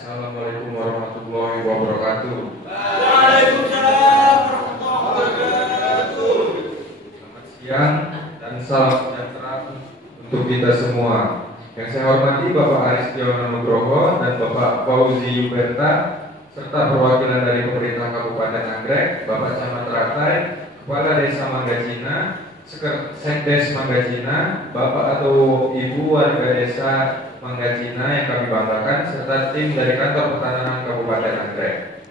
Assalamualaikum warahmatullahi wabarakatuh. Waalaikumsalam warahmatullahi wabarakatuh. Selamat siang dan salam sejahtera untuk kita semua. Yang saya hormati Bapak Aris Tiono Nugroho dan Bapak Fauzi Yuberta, serta perwakilan dari pemerintah Kabupaten Anggrek, Bapak Camat Ratai, Kepala Desa Manggajina, Sekdes Manggajina, Bapak atau Ibu warga desa Manggajina yang kami banggakan, serta tim dari Kantor Pertanahan Kabupaten Anggrek.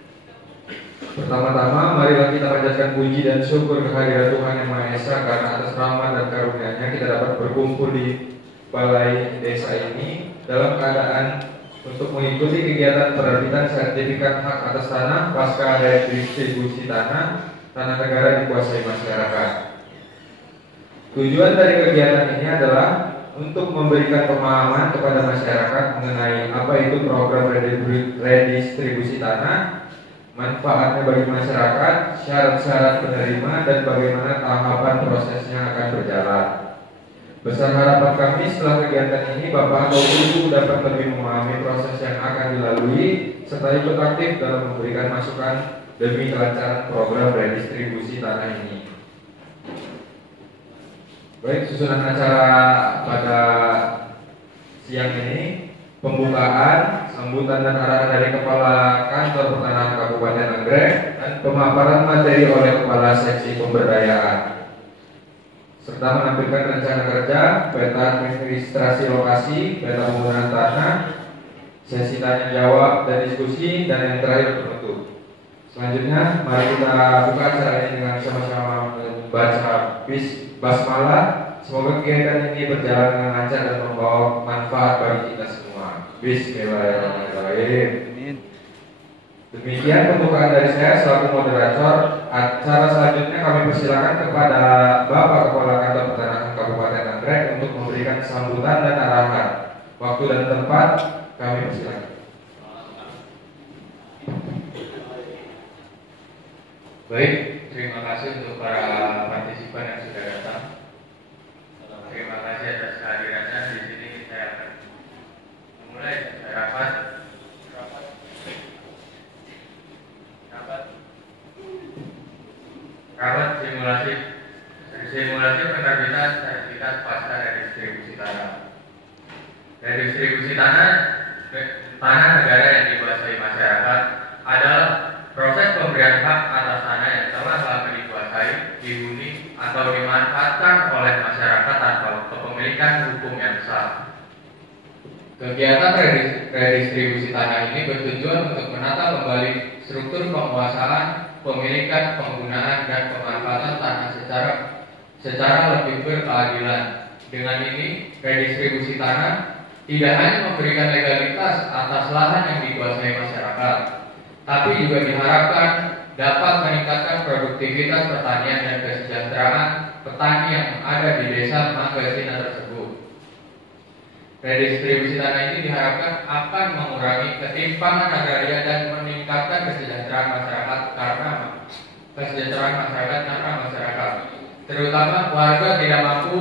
Pertama-tama, marilah kita panjatkan puji dan syukur kehadirat Tuhan Yang Maha Esa karena atas rahmat dan karunia-Nya kita dapat berkumpul di balai desa ini dalam keadaan untuk mengikuti kegiatan penerbitan sertifikat hak atas tanah pasca redistribusi tanah negara dikuasai masyarakat. Tujuan dari kegiatan ini adalah untuk memberikan pemahaman kepada masyarakat mengenai apa itu program redistribusi tanah, manfaatnya bagi masyarakat, syarat-syarat penerima, dan bagaimana tahapan prosesnya akan berjalan. Besar harapan kami setelah kegiatan ini Bapak atau Ibu dapat lebih memahami proses yang akan dilalui serta ikut aktif dalam memberikan masukan demi kelancaran program redistribusi tanah ini. Baik, susunan acara pada siang ini: pembukaan, sambutan dan arahan dari Kepala Kantor Pertanahan Kabupaten Anggrek, dan pemaparan materi oleh Kepala Seksi Pemberdayaan, serta menampilkan rencana kerja, peta administrasi lokasi, peta penggunaan tanah, sesi tanya jawab dan diskusi, dan yang terakhir penutup. Selanjutnya, mari kita buka acara ini dengan sama-sama membaca basmalah. Semoga kegiatan ini berjalan dengan lancar dan membawa manfaat bagi kita semua. Bismillahirrahmanirrahim. Demikian pembukaan dari saya selaku moderator. Acara selanjutnya kami persilakan kepada Bapak Kepala Kantor Pertanahan Kabupaten Anggrek untuk memberikan sambutan dan arahan. Waktu dan tempat kami persilakan. Baik, terima kasih untuk para partisipan yang sudah datang. Terima kasih atas kehadirannya di sini. Saya akan memulai rapat simulasi penerbitan sertifikat pasca redistribusi tanah. Redistribusi tanah negara yang dikuasai masyarakat adalah proses pemberian hak atas tanah yang telah lama dikuasai, dihuni, atau dimanfaatkan oleh masyarakat tanpa kepemilikan hukum yang sah. Kegiatan redistribusi tanah ini bertujuan untuk menata kembali struktur penguasaan, pemilikan, penggunaan, dan pemanfaatan tanah secara lebih berkeadilan. Dengan ini, redistribusi tanah tidak hanya memberikan legalitas atas lahan yang dikuasai masyarakat, tapi juga diharapkan dapat meningkatkan produktivitas pertanian dan kesejahteraan petani yang ada di desa Manggajina tersebut. Redistribusi tanah ini diharapkan akan mengurangi ketimpangan agraria dan meningkatkan kesejahteraan masyarakat karena masyarakat, terutama warga tidak mampu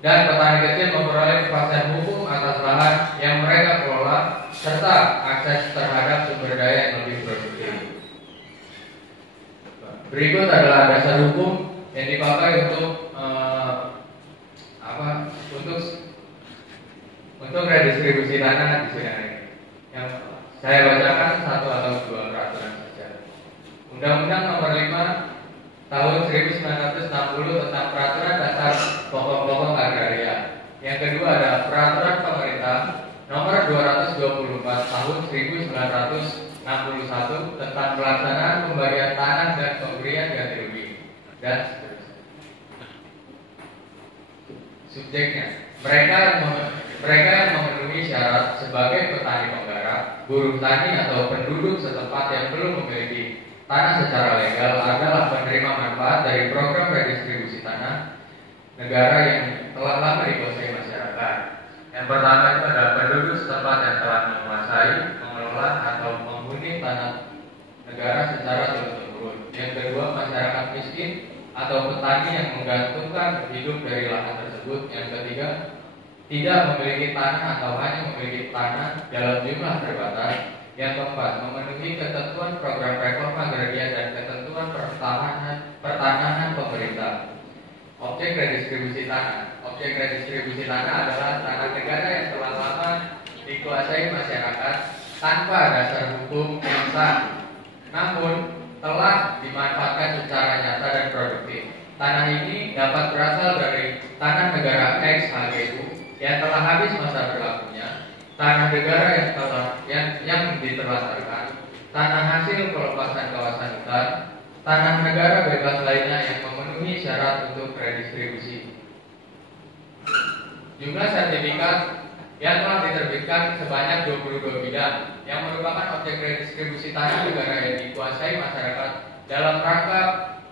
dan petani kecil memperoleh kepastian hukum atas lahan yang mereka kelola serta akses terhadap sumber daya yang lebih produktif. Berikut adalah dasar hukum yang dipakai untuk redistribusi tanah di sidang ini. Yang saya bacakan satu atau dua peraturan saja. Undang-Undang Nomor 5 Tahun 1960 tentang Peraturan Dasar Pokok-pokok Agraria. Yang kedua ada Peraturan Pemerintah Nomor 224 Tahun 1961 tentang pelaksanaan pembagian tanah dan pemberian ganti rugi, dan seterusnya. Subjeknya, mereka yang memenuhi syarat sebagai petani penggarap, buruh tani atau penduduk setempat yang belum memiliki tanah secara legal adalah penerima manfaat dari program redistribusi tanah negara yang telah lama dikuasai masyarakat. Yang pertama itu adalah penduduk setempat yang telah menguasai, mengelola atau menghuni tanah negara secara turun-temurun. Yang kedua, masyarakat miskin atau petani yang menggantungkan hidup dari lahan tersebut. Yang ketiga, tidak memiliki tanah atau hanya memiliki tanah dalam jumlah terbatas. Yang keempat, memenuhi ketentuan program reforma agraria dan ketentuan pertanahan pemerintah. Objek redistribusi tanah. Objek redistribusi tanah adalah tanah negara yang telah lama dikuasai masyarakat tanpa dasar hukum yang sah, namun telah dimanfaatkan secara nyata dan produktif. Tanah ini dapat berasal dari tanah negara X HGU yang telah habis masa berlakunya, tanah negara yang diterlantarkan, tanah hasil pelepasan kawasan hutan, tanah negara bebas lainnya yang memenuhi syarat untuk redistribusi. Jumlah sertifikat yang telah diterbitkan sebanyak 22 bidang yang merupakan objek redistribusi tanah negara yang dikuasai masyarakat dalam rangka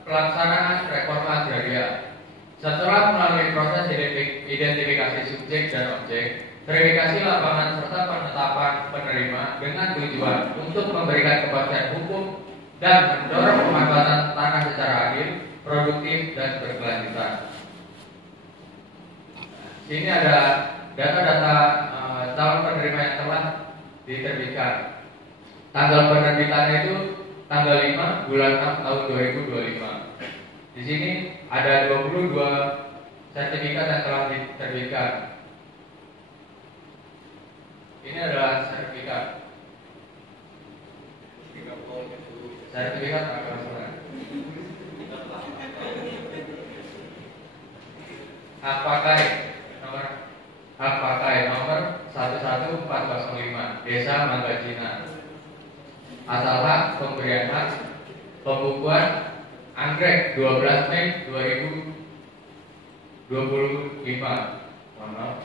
pelaksanaan reforma agraria. Setelah melalui proses identifikasi subjek dan objek, verifikasi lapangan serta penetapan penerima dengan tujuan untuk memberikan kepastian hukum dan mendorong pemanfaatan tanah secara adil, produktif dan berkelanjutan. Sini ada data-data calon penerima yang telah diterbitkan. Tanggal penerbitannya itu tanggal 5 bulan 6 tahun 2025. Di sini ada 22 sertifikat yang telah diterbitkan. Ini adalah sertifikat tanggal surat. Hak pakai nomor 11405 Desa Manggajina. Asal hak pemberian hak pembukuan Anggrek 12 Mei 2025. Mohon maaf,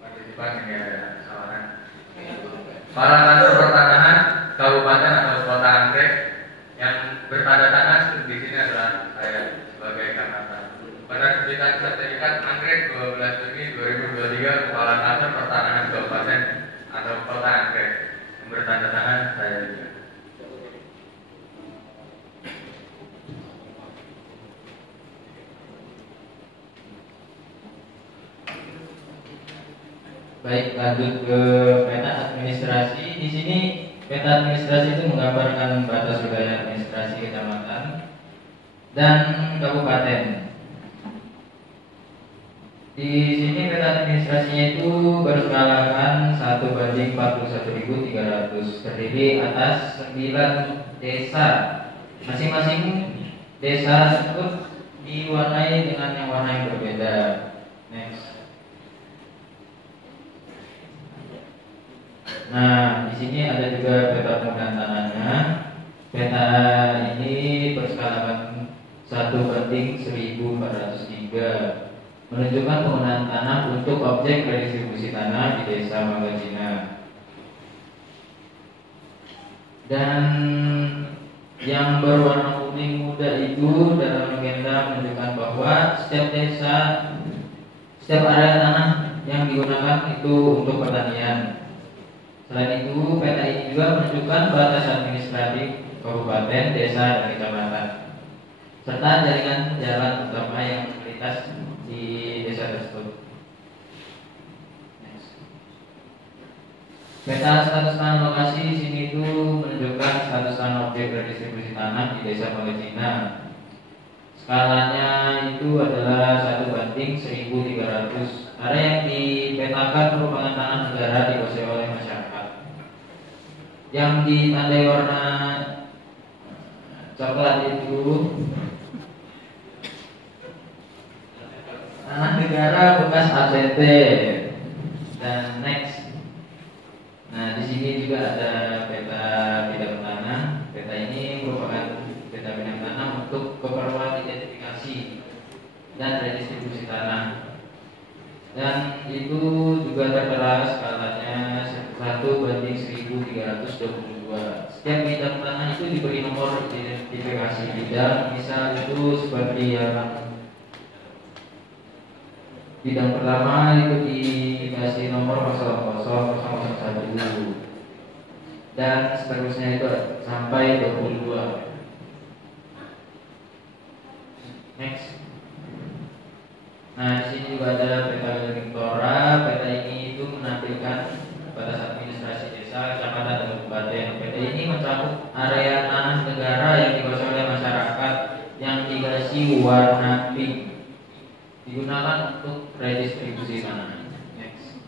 partisipan ini ada kesalahan. Para kantor pertanahan kabupaten atau kota Anggrek yang bertanda tangan di sini adalah saya sebagai kakak. Penerbitan sertifikat Anggrek 12 Juni 2023 Kepala Kantor Pertanahan Kabupaten atau Kota Anggrek yang bertanda tangan saya juga. Baik, lanjut ke peta administrasi. Di sini peta administrasi itu menggambarkan batas wilayah administrasi kecamatan dan kabupaten. Di sini peta administrasinya itu berskalakan 1/41.300, terdiri atas 9 desa. Masing-masing desa tersebut diwarnai dengan yang warna yang berbeda. Next. Nah, di sini ada juga peta penggunaan tanahnya. Peta ini berskalakan 1/1403, menunjukkan penggunaan tanah untuk objek redistribusi tanah di Desa Manggajina. Dan yang berwarna kuning muda itu dalam legenda menunjukkan bahwa setiap area tanah yang digunakan itu untuk pertanian. Selain itu, peta ini juga menunjukkan batas administratif kabupaten, desa, dan kecamatan, serta jaringan jalan utama yang melintas di desa tersebut. Next. Peta status tanah lokasi di sini itu menunjukkan status tanah objek redistribusi tanah di Desa Manggajina. Skalanya itu adalah 1/1300. Area yang dipetakan merupakan tanah negara dikuasai oleh masyarakat. Yang ditandai warna coklat itu tanah negara bekas ACT. Dan next. Nah, di sini juga ada peta bidang tanah. Peta ini merupakan peta bidang tanah untuk keperluan identifikasi dan redistribusi tanah. Dan itu juga tertera skalanya 1/1322. Setiap bidang tanah itu diberi nomor identifikasi bidang. Misal itu seperti yang bidang pertama itu dikasih nomor 0001 dan seterusnya itu sampai 22. Next. Nah, di sini juga ada peta Victoria. Peta ini itu menampilkan batas administrasi desa, kecamatan, dan kabupaten ini mencakup area tanah negara yang dikuasai oleh masyarakat yang dikasih warna pink, digunakan untuk redistribusi tanah. Next.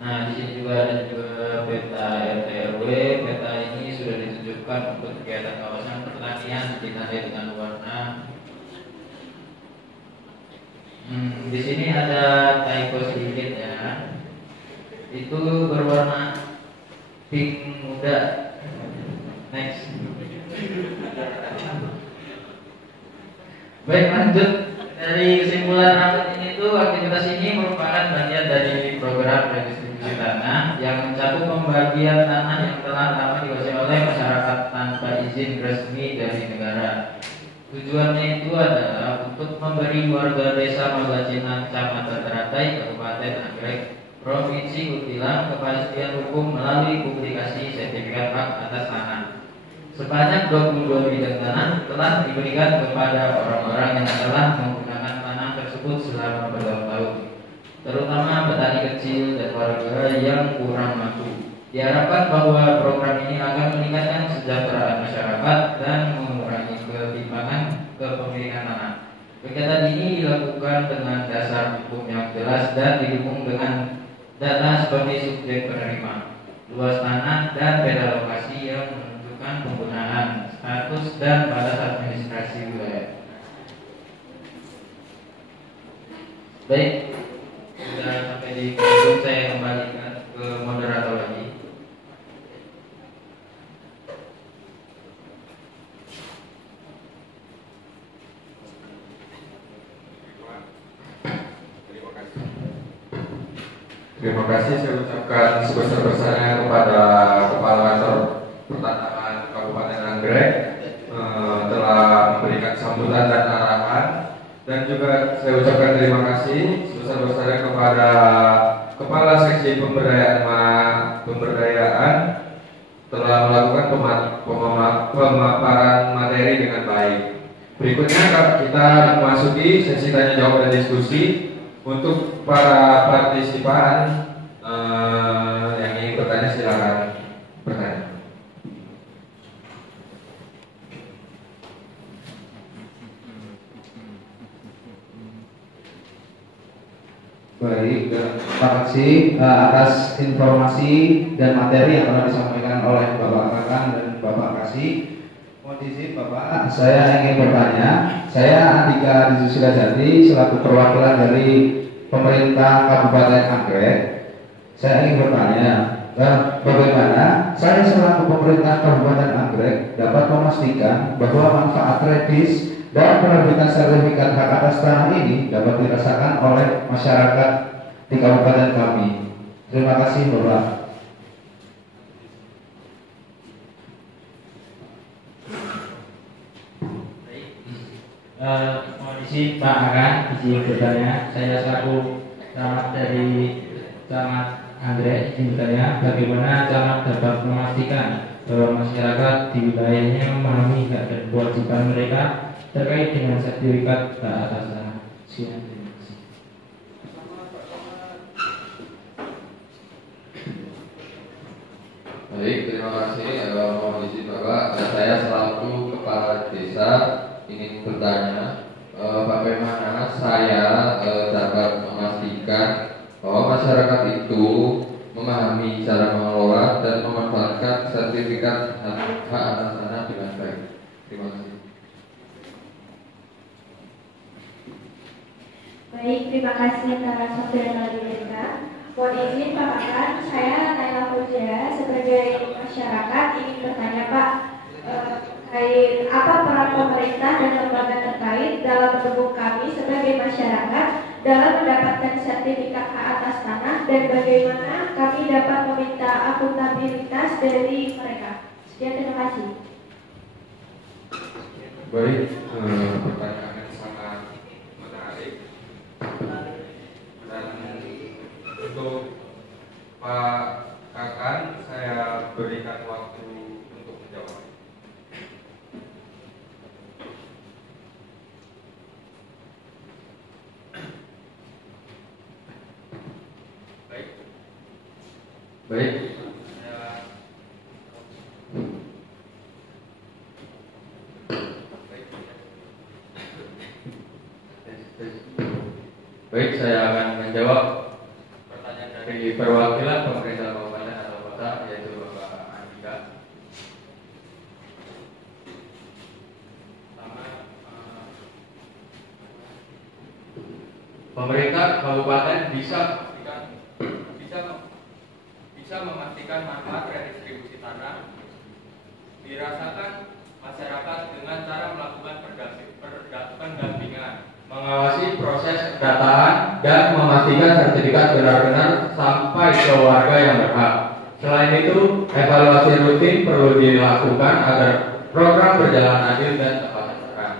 Nah, di sini juga ada juga peta RT RW. Peta ini sudah ditunjukkan untuk kegiatan kawasan pertanian ditandai dengan warna. Di sini ada typo sedikit ya. Itu berwarna pink muda. Next. Baik, lanjut. Dari kesimpulan rapat ini tuh, aktivitas ini merupakan bagian dari program redistribusi tanah yang mencakup pembagian tanah yang telah lama dikuasai oleh masyarakat tanpa izin resmi dari negara. Tujuannya itu adalah untuk memberi warga desa Magacinan, Kecamatan Teratai, Kabupaten Nagreg, Provinsi Kutilang kepastian hukum melalui publikasi sertifikat hak atas tanah. Sebanyak 22 bidang tanah telah diberikan kepada orang-orang yang telah menggunakan tanah tersebut selama bertahun-tahun, terutama petani kecil dan warga yang kurang mampu. Diharapkan bahwa program ini akan meningkatkan kesejahteraan masyarakat dan mengurangi ketimpangan kepemilikan tanah. Kegiatan ini dilakukan dengan dasar hukum yang jelas dan didukung dengan data sebagai subjek penerima, luas tanah, dan peta lokasi yang menunjukkan penggunaan, status, dan batas administrasi wilayah. Baik, sudah sampai di penghujung, saya kembalikan ke moderator lagi. Terima kasih saya ucapkan sebesar-besarnya kepada Kepala Kantor Pertanahan Kabupaten Nagreg telah memberikan sambutan dan arahan, dan juga saya ucapkan terima kasih sebesar-besarnya kepada Kepala Seksi Pemberdayaan telah melakukan pemaparan materi dengan baik. Berikutnya kita memasuki sesi tanya jawab dan diskusi. Untuk para partisipan yang ingin bertanya, silakan bertanya. Baik, terima kasih atas informasi dan materi yang telah disampaikan oleh Bapak Kakang dan Bapak Kasih. Mohon izin Bapak, saya ingin bertanya. Saya Andika Disusila Jati selaku perwakilan dari pemerintah Kabupaten Nagreg. Saya ingin bertanya, bagaimana saya selaku pemerintah Kabupaten Nagreg dapat memastikan bahwa manfaat kredis dan penerbitan sertifikat hak atas tanah ini dapat dirasakan oleh masyarakat di kabupaten kami. Terima kasih Bapak. Mohon izin Pak Akan, izin bertanya. Saya selaku camat dari Camat Nagreg, izin bertanya, bagaimana camat dapat memastikan bahwa masyarakat di wilayahnya memahami hak dan kewajiban mereka terkait dengan sertifikat hak atas tanah. Terima kasih. Baik, terima kasih. Mohon izin Bapak, saya selaku Kepala Desa ingin bertanya, bagaimana saya dapat memastikan bahwa masyarakat itu memahami cara mengelola dan memanfaatkan sertifikat hak atas tanah dengan baik. Terima kasih. Baik, terima kasih atas waktu yang telah diberikan. Mohon izin Pak Akan, saya Naila Fauziah sebagai masyarakat ingin bertanya Pak, terkait apa peran pemerintah dan lembaga terkait dalam mendukung kami sebagai masyarakat dalam mendapatkan sertifikat hak atas tanah, dan bagaimana kami dapat meminta akuntabilitas dari mereka. Sekian, terima kasih. Baik, pertanyaan yang sangat menarik. Dan untuk Pak Kakan, saya berikan waktu untuk menjawab. Baik. Baik, saya akan menjawab pertanyaan dari perwakilan pemerintah kabupaten atau kota, yaitu Bapak Andika. Pemerintah kabupaten bisa memastikan manfaat redistribusi tanah dirasakan masyarakat dengan cara melakukan pendampingan, mengawasi proses pendataan dan memastikan sertifikat benar-benar sampai ke warga yang berhak. Selain itu, evaluasi rutin perlu dilakukan agar program berjalan adil dan tepat sasaran.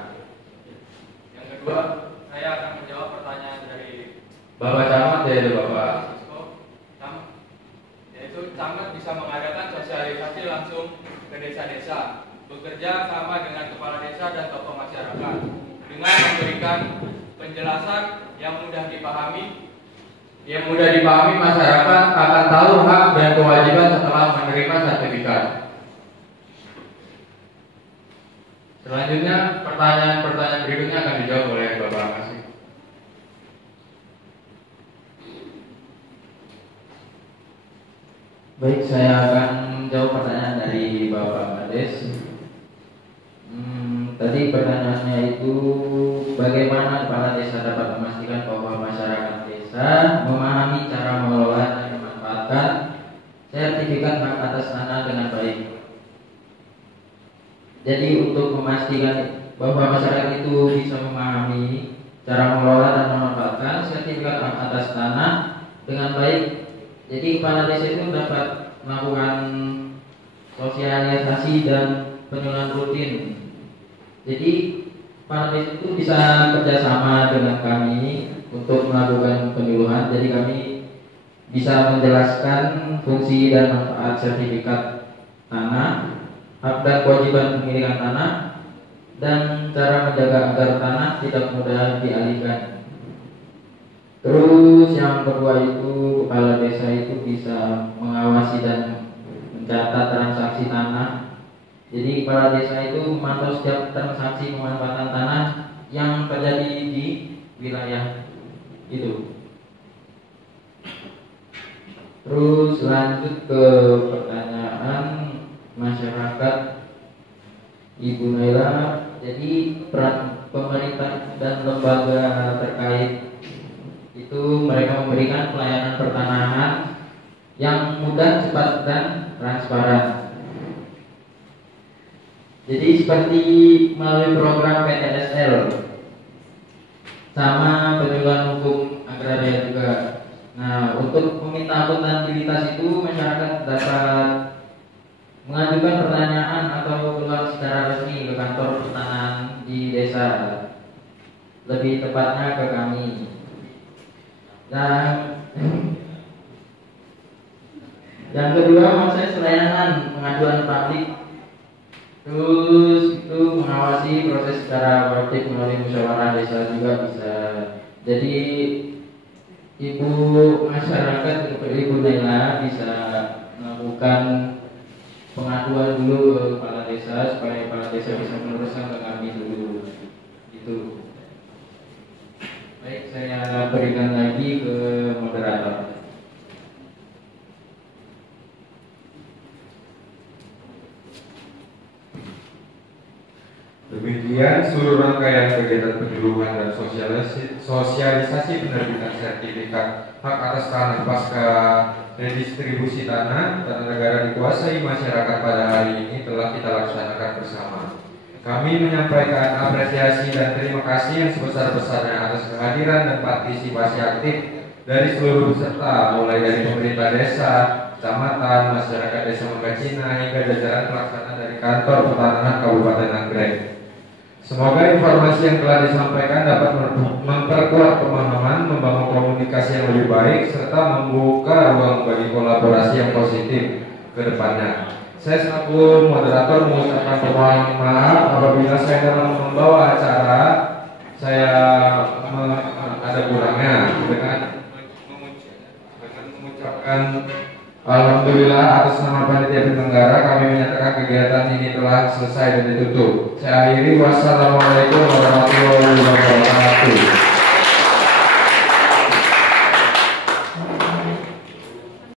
Yang kedua, saya akan menjawab pertanyaan dari Bapak Camat, yaitu Bapak Sisko. Camat bisa mengadakan sosialisasi langsung ke desa-desa, bekerja sama dengan kepala desa dan tokoh masyarakat dengan memberikan penjelasan yang mudah dipahami. Masyarakat akan tahu hak dan kewajiban setelah menerima sertifikat. Selanjutnya, pertanyaan berikutnya akan dijawab oleh Bapak Kasih. Baik, saya akan menjawab pertanyaan dari Bapak Kades. Tadi pertanyaannya itu bagaimana kepala desa dapat memastikan bahwa masyarakat desa memahami cara mengelola dan memanfaatkan sertifikat hak atas tanah dengan baik. Jadi untuk memastikan bahwa masyarakat itu bisa memahami cara mengelola dan memanfaatkan sertifikat hak atas tanah dengan baik, jadi kepala desa itu dapat melakukan sosialisasi dan penyuluhan rutin. Jadi kepala desa itu bisa kerjasama dengan kami untuk melakukan penyuluhan. Jadi kami bisa menjelaskan fungsi dan manfaat sertifikat tanah, hak dan kewajiban pemilikan tanah, dan cara menjaga agar tanah tidak mudah dialihkan. Terus yang kedua itu kepala desa itu bisa mengawasi dan mencatat transaksi tanah. Jadi kepala desa itu memantau setiap transaksi pemanfaatan tanah yang terjadi di wilayah itu. Terus lanjut ke pertanyaan masyarakat Ibu Naila. Jadi peran pemerintah dan lembaga terkait itu mereka memberikan pelayanan pertanahan yang mudah, cepat, dan transparan. Jadi seperti melalui program PTSL sama penyuluhan hukum agraria juga. Nah, untuk meminta akuntabilitas itu masyarakat dapat mengajukan pertanyaan atau keluhan secara resmi ke kantor pertanahan di desa, lebih tepatnya ke kami. Dan yang kedua, proses pelayanan pengaduan publik. Terus itu mengawasi proses secara kolektif melalui musyawarah desa juga bisa. Jadi ibu masyarakat, Ibu Naila bisa melakukan pengaduan dulu ke kepala desa supaya kepala desa bisa meneruskan ke kami dulu. Itu. Baik, saya berikan lagi ke moderator. Demikian seluruh rangkaian kegiatan penyuluhan dan sosialisasi penerbitan sertifikat hak atas tanah pasca redistribusi tanah negara dikuasai masyarakat pada hari ini telah kita laksanakan bersama. Kami menyampaikan apresiasi dan terima kasih yang sebesar-besarnya atas kehadiran dan partisipasi aktif dari seluruh peserta, mulai dari pemerintah desa, kecamatan, masyarakat desa Mangkacina hingga jajaran pelaksana dari kantor pertanahan Kabupaten Anggrek. Semoga informasi yang telah disampaikan dapat memperkuat pemahaman, membangun komunikasi yang lebih baik, serta membuka ruang bagi kolaborasi yang positif ke depannya. Saya selaku moderator mengucapkan permohonan maaf apabila saya dalam membawa acara saya ada kurangnya dengan mengucapkan alhamdulillah atas nama panitia penyelenggara kami menyatakan kegiatan ini telah selesai dan ditutup. Saya akhiri, wassalamualaikum warahmatullahi wabarakatuh.